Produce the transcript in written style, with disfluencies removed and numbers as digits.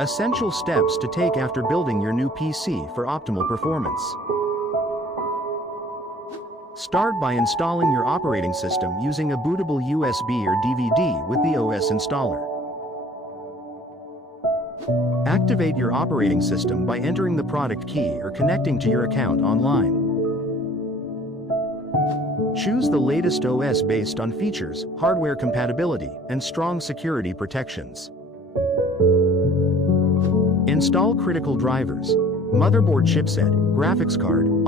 Essential steps to take after building your new PC for optimal performance. Start by installing your operating system using a bootable USB or DVD with the OS installer. Activate your operating system by entering the product key or connecting to your account online. Choose the latest OS based on features, hardware compatibility, and strong security protections. Install critical drivers, motherboard chipset, graphics card,